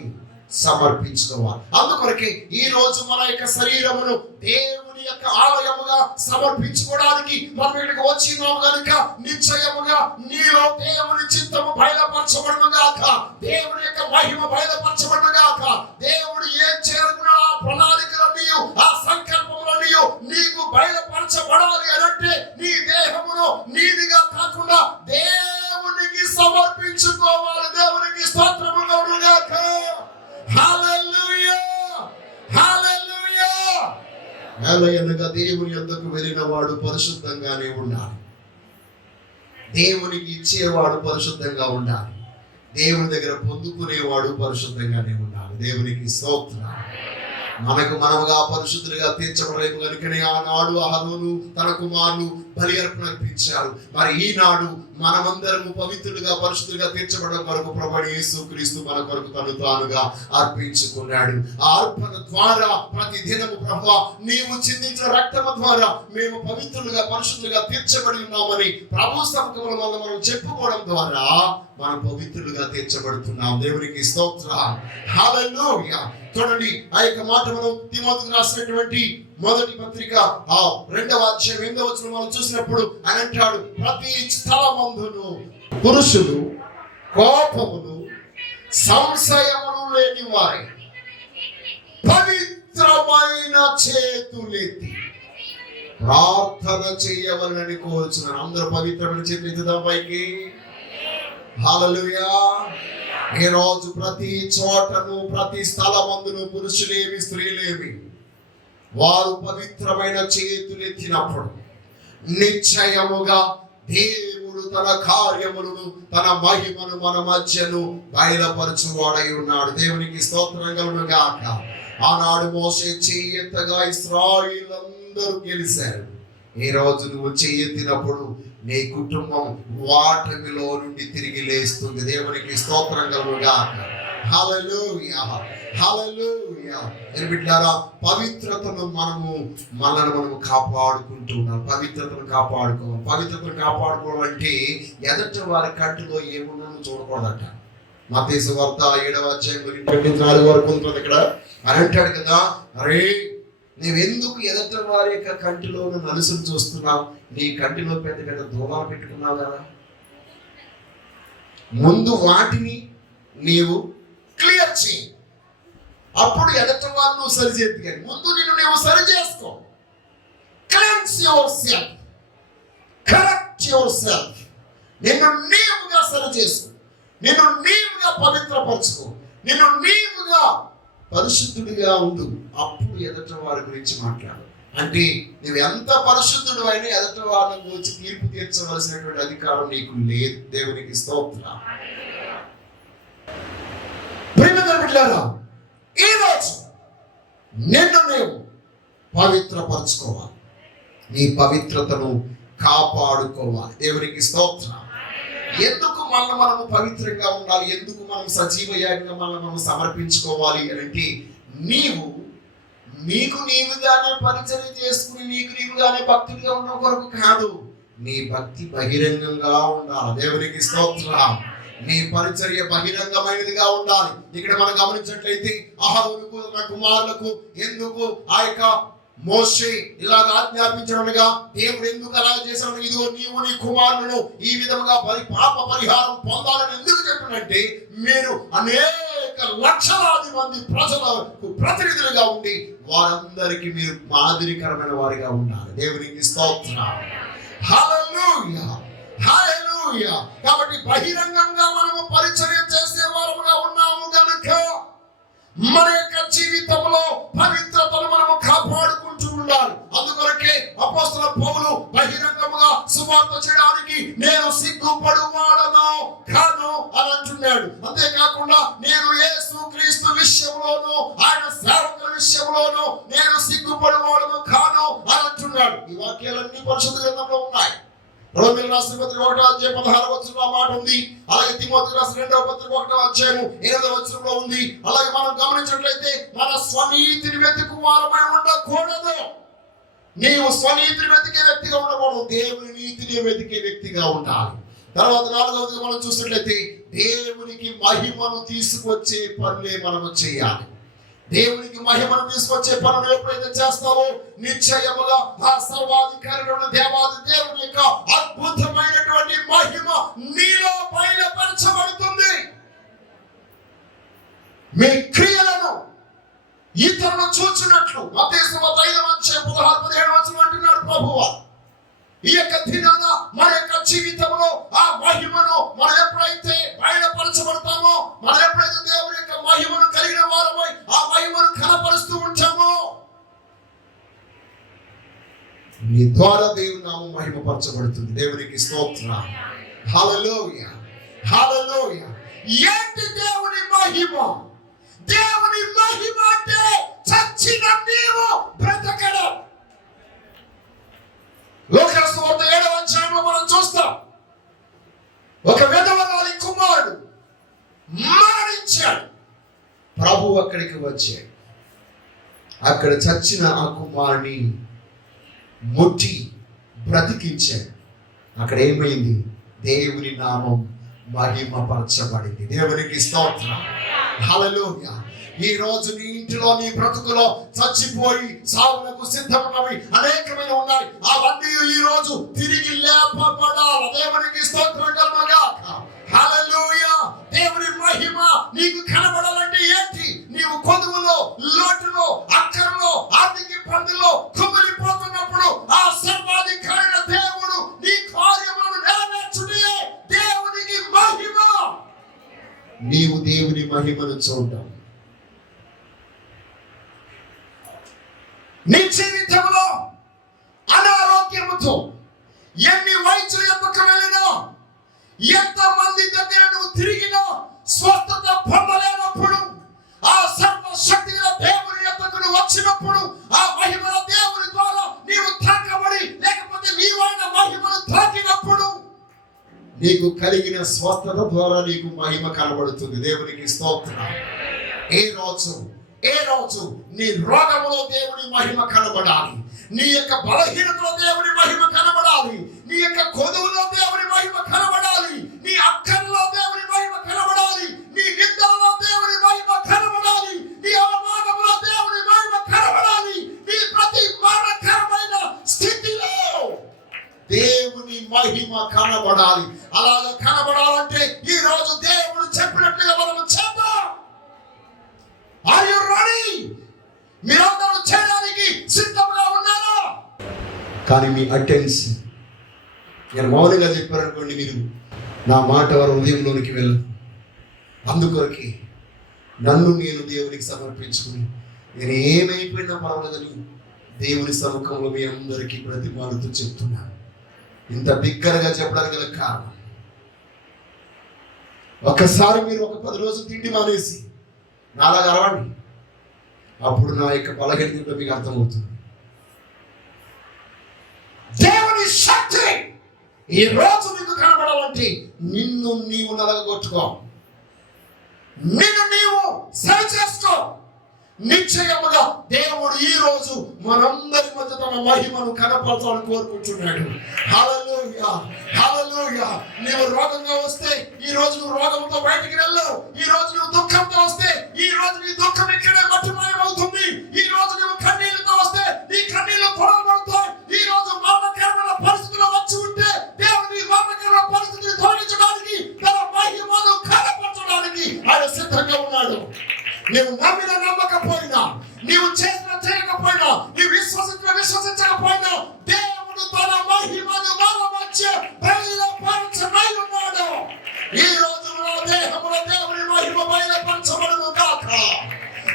సమర్పించుకోవాలి. అందుకొరకే ఈ రోజు మన యొక్క శరీరమును దేవుని యొక్క ఆలయముగా సమర్పించుకోవడానికి మనం ఇక్కడికి వచ్చినాము కనుక నిశ్చయముగా నీలో దేవుని చిత్తము బయలుపరచబడును గాక, దేవుని యొక్క మహిమ బయలుపరచబడును గాక. దేవుడు ఏం చేరుకున్నాడు, ఆ ప్రణాళికలన్నీ, ఆ సంకల్పములన్నీ నీకు బయలుపరచబడాలి అంటే నీ దేహమును నీదిగా కాకుండా దేవునికి సమర్పించుకోవాలి. దేవునికి స్తోత్రము కలుగును గాక. హల్లెలూయా, హల్లెలూయా. హల్లెలూయా. దేవుని యొద్దకు వెళ్ళిన వాడు పరిశుద్ధంగానే ఉండాలి. దేవునికి ఇచ్చేవాడు పరిశుద్ధంగా ఉండాలి. దేవుని దగ్గర పొందుకునేవాడు పరిశుద్ధంగానే ఉండాలి. దేవునికి స్తోత్రం. మనకు మనముగా పరిశుద్ధులుగా తీర్చబడలేము కనుకనే ఆనాడు అహరోను తన కుమారులు బలి అర్పణ అర్పించారు. మరి ఈనాడు మనమందరము పవిత్రులుగా పరిశుద్ధులుగా తీర్చబడడం కొరకు ప్రభువైన యేసుక్రీస్తు మన కొరకు తను తానుగా అర్పించుకున్నాడు. ఆ అర్పణ ద్వారా ప్రతి దినము ప్రభువా నీవు చిందించిన రక్తము ద్వారా మేము పవిత్రులుగా పరిశుద్ధులుగా తీర్చబడి ఉన్నామని ప్రభు సముఖంలో మనం చెప్పుకోవడం ద్వారా మనం పవిత్రులుగా తీర్చబడుతున్నాం. దేవునికి స్తోత్రం. హల్లెలూయా. చూడండి, ఆ యొక్క మాట మనం తిమోతికి రాసినటువంటి మొదటి పత్రిక 2వ అధ్యాయం 8వ వచనం మనం చూసినప్పుడు ఆయన అంటాడు, ప్రతి స్థలమందును పురుషులు కోపమును సంశయమును లేని వారి పవిత్రమైన చేతులెత్తి ప్రార్థన చేయవలనని కోరుచున్నాను. అందరూ పవిత్రమైన చేతులు ఎత్తుదాం పైకి. హల్లెలూయా. ఈ రోజు ప్రతి చోటను ప్రతి స్థలమందును పురుషులేమి స్త్రీలేమి వారు పవిత్రమైన చేతులెత్తినప్పుడు నిశ్చయముగా దేవుడు తన కార్యములను తన మహిమను మన మధ్యను బయలుపరచువాడై ఉన్నాడు. దేవునికి స్తోత్రం కలుగును గాక. ఆనాడు మోషే చెయ్యెత్తగా ఇశ్రాయేలందరూ గెలిచారు. ఈ రోజు నువ్వు చెయ్యెత్తినప్పుడు నీ కుటుంబం వాటమిలో నుండి తిరిగి లేస్తుంది. దేవునికి స్తోత్రం కలుగును గాక. హల్లెలూయా, హల్లెలూయా. బిడ్డలారా, పవిత్రతను మనము కాపాడుకుంటూ ఉన్నాం. పవిత్రతను కాపాడుకోవాలి. పవిత్రతను కాపాడుకోవాలంటే ఎదటి వారి కంటిలో ఏమున్నా చూడకూడదట. మత్తయి సువార్త 7వ అధ్యాయం 4 వరకు ఉంటుంది. ఇక్కడ అని అంటాడు కదా, అరే నీవెందుకు ఎదటి వారి యొక్క కంటిలో నలుసులు చూస్తున్నావు? నీ కంటిలో పెద్ద పెద్ద దూలాలు పెట్టుకున్నావు కదా. ముందు వాటిని నీవు క్లియర్ చేయి, అప్పుడు ఎదటి వారు నువ్వు సరిచేద్దు. కానీ ముందు నిన్ను నీవు సరి చేసుకో. Cleanse your self, correct your self. నిన్ను నీవుగా సరి చేసుకో, నిన్ను నీవుగా పవిత్రపరచుకో, నిన్ను నీవుగా పరిశుద్ధుడిగా ఉండు. అప్పుడు ఎదటి వారి గురించి మాట్లాడు. అంటే నువ్వు ఎంత పరిశుద్ధుడు అయినా ఎదటి వారిని గురించి తీర్పు తీర్చవలసినటువంటి అధికారం నీకు లేదు. దేవునికి స్తోత్రం. ఈ రోజు నిన్ను నీవు పవిత్రపరచుకోవాలి, నీ పవిత్రతను కాపాడుకోవాలి. దేవునికి స్తోత్రం. ఎందుకు మనము పవిత్రంగా ఉండాలి? ఎందుకు మనం సజీవ యాగంగా మనం సమర్పించుకోవాలి అంటే నీకు నీవుగానే పరిచర్య చేసుకుని నీవుగానే భక్తుడిగా ఉన్న కొరకు కాదు. నీ భక్తి బహిరంగంగా ఉండాలి. దేవునికి స్తోత్రం. నీ పరిచర్య బహిరంగమైనదిగా ఉండాలి. ఇక్కడ మనం గమనించినట్లయితే అహరోనుకు తన కుమారులకు ఎందుకు ఆ యొక్క మోషే ఇలాగ ఆజ్ఞాపించడముగా దేవుడు ఎందుకు అలా చేశాడు? ఇదిగో నీవు నీ కుమారులను ఈ విధముగా పాప పరిహారం పొందాలని ఎందుకు చెప్పినంటే, మీరు అనేక లక్షలాది మంది ప్రజలకు ప్రతినిధులుగా ఉండి వారందరికీ మీరు మాదిరికరమైన వారిగా ఉండాలి. దేవునికి స్తోత్రం. హల్లెలూయా, హల్లెలూయా. కాబట్టి బహిరంగంగా మనము పరిచర్య చేసే వారముగా ఉన్నాము కనుక మన యొక్క జీవితంలో పవిత్రతను మనము కాపాడుకుంటూ ఉండాలి. అందుకొరకే అపోస్తలుడైన పౌలు బహిరంగముగా సువార్త చేయడానికి నేను సిగ్గుపడువాడను కాను అని అంటున్నాడు. అంతేకాకుండా నేను యేసుక్రీస్తు విషయంలోను ఆయన సేవకుల విషయంలోను నేను సిగ్గుపడువాడను కాను అని అంటున్నాడు. ఈ వాక్యాలన్నీ పరిశుద్ధ గ్రంథంలో ఉన్నాయి. రోమీయులకు రాసిన పత్రిక 1వ అధ్యాయం 16వ వచనంలో మాట ఉంది. అలాగే తిమోతికి రాసిన 2వ పత్రిక 1వ అధ్యాయం 8వ వచనంలో ఉంది. అలాగే మనం గమనించినట్లయితే మన స్వనీతిని వెతుకు వారమై ఉండకూడదు. నీవు స్వనీతిని వెతికే వ్యక్తిగా ఉండకూడదు, దేవుని నీతిని వెతికే వ్యక్తిగా ఉండాలి. తర్వాత 4వది మనం చూసినట్లయితే దేవునికి మహిమను తీసుకొచ్చే పనులే మనము చేయాలి. దేవునికి మహిమను తీసుకొచ్చే పనులు ఎప్పుడైతే చేస్తావో నిశ్చయముగా ఆ సర్వాధికారి దేవాది దేవుని యొక్క అద్భుతమైనటువంటి మహిమ నీలో బయలుపరచబడుతుంది. మీ క్రియలను ఇతరులు చూచినట్లు మత్తయి సువార్త 5వ అధ్యాయం 16-17 వచనం అంటున్నాడు ప్రభువు. ఈ యొక్క దినాన మన యొక్క జీవితంలో ఆ మహిమను మనం ఎప్పుడైతే బయలుపరచబడతామో, మనం ఎప్పుడైతే దేవుని యొక్క మహిమను కలిగిన వారమై ఆ మహిమను కనపరుస్తూ ఉంటామో, నీ ద్వారా దేవుని నామం మహిమపరచబడుతుంది. దేవునికి స్తోత్రం. హల్లెలూయా, హల్లెలూయా. ఏంటి దేవుని మహిమ? దేవుని మహిమ అంటే చచ్చ చచ్చిన నీవు బ్రతకడం. లోకాసు వార్త 7వ అధ్యాయంలో మనం చూస్తాం, ఒక విధవరాలి కుమారుడు మరణించాడు. ప్రభు అక్కడికి వచ్చాడు. అక్కడ చచ్చిన ఆ కుమారుని ముట్టి బ్రతికించాడు. అక్కడ ఏమైంది? దేవుని నామం మహిమపరచబడింది. దేవునికి స్తోత్రం. హల్లెలూయా. ఈ రోజు నీ ఇంటిలో, నీ బ్రతుకులో చచ్చిపోయి సావులకు సిద్ధమున్నవి అనేకమైన ఉన్నాయి. అవన్నీ ఈ రోజు తిరిగి లేపబడాలి. దేవునికి స్తోత్రం కలుగుగాక. హల్లెలూయా. దేవుని మహిమ నీకు కనబడాలంటే ఏంటి? నీవు కొదువులో, లోటులో, అక్కరలో, ఆర్థిక ఇబ్బందుల్లో కుమిలిపోతున్నప్పుడు ఆ సర్వాధికారైన దేవుడు నీ కార్యములను నెరవేర్చుటే దేవునికి మహిమ. నీవు దేవుని మహిమను చూడడం. నీ జీవితంలో అనారోగ్యముతో ఎన్ని వైద్యుల యొద్దకు వెళ్ళినా, ఎంతమంది దగ్గర నువ్వు తిరిగినా స్వస్థత పొందలేనప్పుడు, ఆ సర్వశక్తి గల దేవుని యొద్దకు నువ్వు వచ్చినప్పుడు, ఆ మహిమల దేవుని ద్వారా నీవు తాకబడి, లేకపోతే నీవైన మహిమను తాకినప్పుడు నీకు కలిగిన స్వస్థత ద్వారా నీకు మహిమ కనబడుతుంది. దేవునికి స్తోత్రం. ఏ రోజు నీ రోగములో దేవుని మహిమ కనబడాలి, నీ యొక్క బలహీనతలో దేవుని మహిమ కనబడాలి, నీ యొక్క కొదువులో దేవుని మహిమ కనబడాలి, నీ అక్కర్లో దేవుని మహిమ కనబడాలి, నీ నిందలలో దేవుని మహిమ కనబడాలి, నీ అవమానంలో దేవుని మహిమ కనబడాలి, నీ ప్రతి మరణకరమైన స్థితిలో దేవుని మహిమ కనబడాలి. అలాగ కనబడాలంటే ఈ రోజు దేవుడు చెప్పినట్లుగా మనం చేద్దాం. Are you ready? మీరందరూ చేయడానికి సిద్ధంగా ఉన్నారా? కానీ మీ అటెన్షన్, నేను మౌనంగా చెప్పారనుకోండి, మీరు నా మాట వారి హృదయంలోనికి వెళ్ళదు. అందుకొరకి నన్ను నేను దేవునికి సమర్పించుకుని, నేను ఏమైపోయినా పర్వాలేదని దేవుని సముఖంలో మీ అందరికీ ప్రతిమాలుతూ చెప్తున్నాను. ఇంత బిగ్గరగా చెప్పడానికి గల కారణం, ఒక్కసారి మీరు ఒక 10 రోజులు తిండి మానేసి నాలాగా అరవండి. అప్పుడు నా యొక్క బలహీనత మీకు అర్థమవుతుంది. దేవుని శక్తి ఈ రోజు నీకు కనబడాలంటే నిన్ను నీవు నలగొట్టుకో, నిన్ను నీవు సరి చేసుకో. నిశ్చయముగా దేవుడు ఈ రోజు మనందరి మధ్య తన మహిమను కనపరచాలని కోరుకుంటున్నాడు. హల్లెలూయా, హల్లెలూయా. నీవు రోగంగా వస్తే ఈ రోజు నువ్వు రోగంతో బయటికి వెళ్ళవు. ఈ రోజు నువ్వు దుఃఖంతో వస్తే ఈ రోజు నీ దుఃఖం ఇక్కడే మట్టుమాయమవుతుంది. ఈ రోజు నువ్వు కన్నీళ్లతో వస్తే నీ కన్నీళ్లు తొలగబడతాయి. ఈ రోజు మరణకరమైన పరిస్థితుల్లో వచ్చి ఉంటే దేవుడు నీ మరణకరమైన పరిస్థితిని తొలగించడానికి, తన మహిమను కనపరచడానికి ఆయన సిద్ధంగా ఉన్నాడు. నీవు నమ్మిన నమ్మకపోయినా, నీవు చేసిన చేయకపోయినా, నీవు విశ్వసించకపోయినా దేవుడు తన మహిమను మన మధ్య బయలుపరచమై ఉన్నాడు. ఈ రోజు నా దేహములో దేవుని మహిమ బయలుపరచబడును గాక.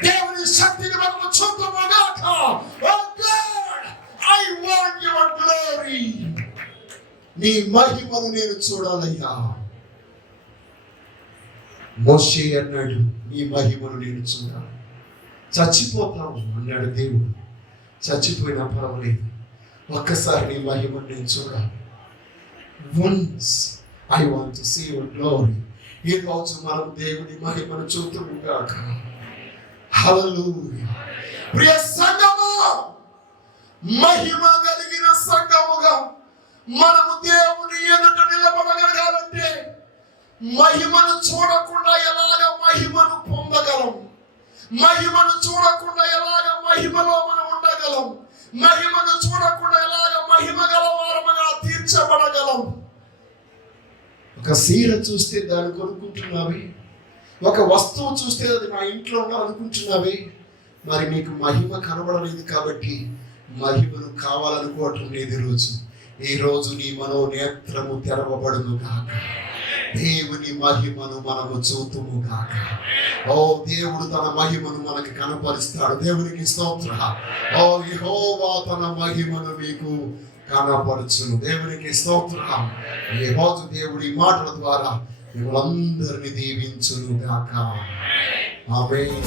దేవుని శక్తిని మనము చూద్దాము గాక. Oh God, I want your glory. నీ మహిమను నేను చూడాలయ్యా. మోషే అన్నాడు, నీ మహిమను నేను చూడాలి. చచ్చిపోతాము అన్నాడు దేవుడు. చచ్చిపోయినా పర్వాలేదు, ఒక్కసారి నీ మహిమను నేను చూడాలి. Once I want to see your glory. ఈ రోజు మనం దేవుని మహిమను చూద్దాము గాక. హల్లెలూయా. ప్రియ సంఘమా, మహిమ కలిగిన సంఘముగా మనము దేవుని ఎదుట నిలబడగలగాలంటే మహిమను చూడకుండా ఎలాగ మహిమను పొందగలం? మహిమను చూడకుండా ఎలాగ మహిమలో మనం ఉండగలం? మహిమను చూడకుండా ఎలాగ మహిమ గలవారముగా తీర్చబడగలం? ఒక సీర చూస్తే దాన్ని కొనుక్కుంటున్నావే, ఒక వస్తువు చూస్తే అది మా ఇంట్లో ఉండాలనుకుంటున్నావే, మరి నీకు మహిమ కనబడలేదు కాబట్టి మహిమను కావాలనుకోవటం లేదు. ఈ రోజు నీ మనోనేత్రము తెరవబడును గాక. దేవుని మహిమను మనము చూతుము గాక. ఓ దేవుడు తన మహిమను మనకి కనపరుస్తాడు. దేవునికి స్తోత్రం. ఓ యెహోవా తన మహిమను మీకు కనపరచును. దేవునికి స్తోత్రం. ఈ రోజు దేవుడి మాటల ద్వారా మిమ్మల్ని అందరినీ దీవించును గాక. ఆమేన్.